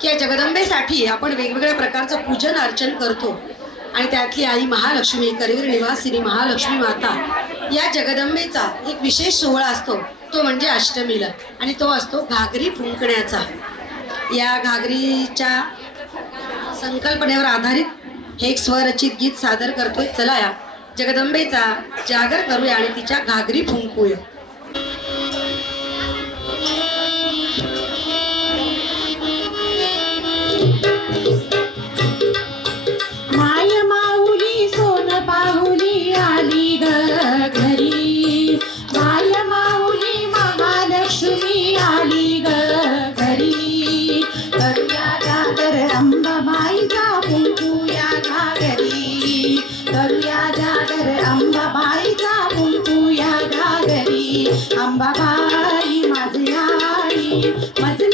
की या जगदंबेसाठी आपण वेगवेगळ्या प्रकारचं पूजन अर्चन करतो. आणि त्यातली आई महालक्ष्मी करीर निवासिनी महालक्ष्मी माता या जगदंबेचा एक विशेष सोहळा असतो. तो म्हणजे अष्टमीला आणि तो असतो घागरी फुंकण्याचा. या घागरीच्या संकल्पनेवर आधारित हे एक स्वरचित गीत सादर करतोय. चला या जगदंबेचा जागर करूया आणि तिच्या घागरी फुंकूया. अंबाबाई माझी आई माझी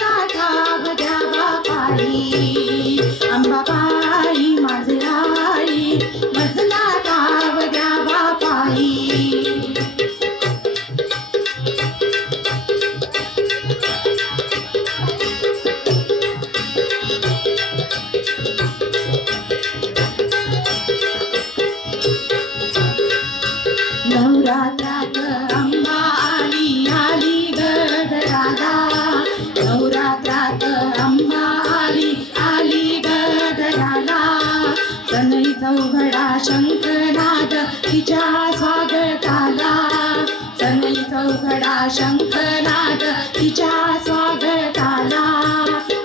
शंखनाद तिच्या स्वागताला. सनई चौघडा शंखनाद तिच्या स्वागताला.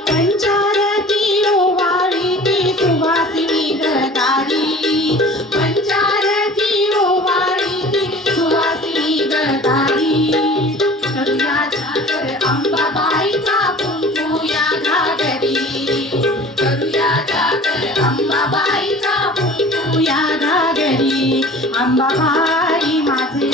पंचारती ओवाळी ती सुवासिनी गदारी पंचारती ओवाळी ती सुवासिनी गदारी अंबाबाई माझे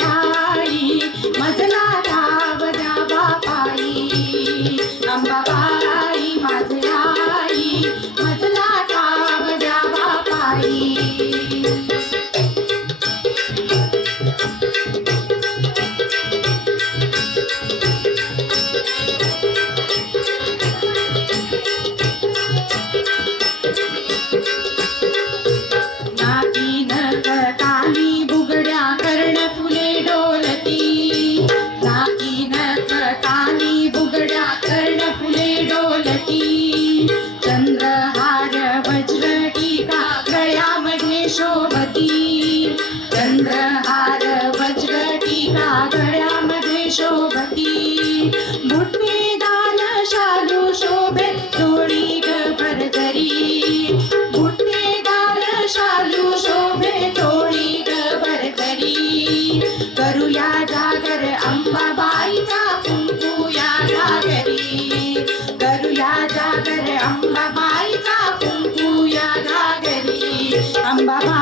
शोभती चंद्रहार वज्र टीका गळ्यामध्ये शोभती. बुट्टेदार शालू शोभे चोळी तरी भरतरी बुट्टेदार शालू शोभे थोडी ग भरतरी करूया जागर अंबाबाईचा कुंकू या घागरी करूया जागर अंबाबाईचा कुंकू या घागरी अंबाबाई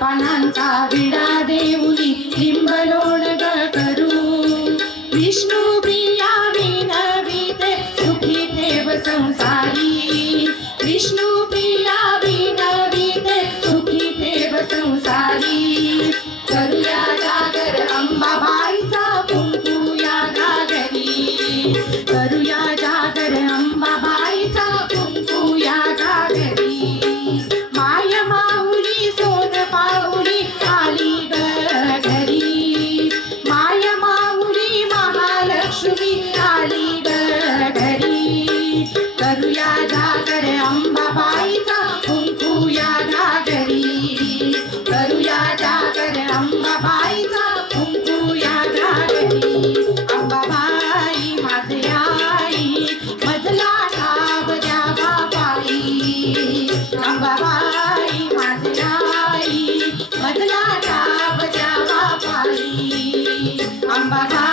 पानांचा विडा देऊनी लिंब लोणग करू विष्णू प्रिया विनवीत सुखी देव संसारी. विष्णू प्रिया विनवीत सुखी देव संसारी. करूया जागर अंबाबाईचा कुंकूया गागरी I'm back.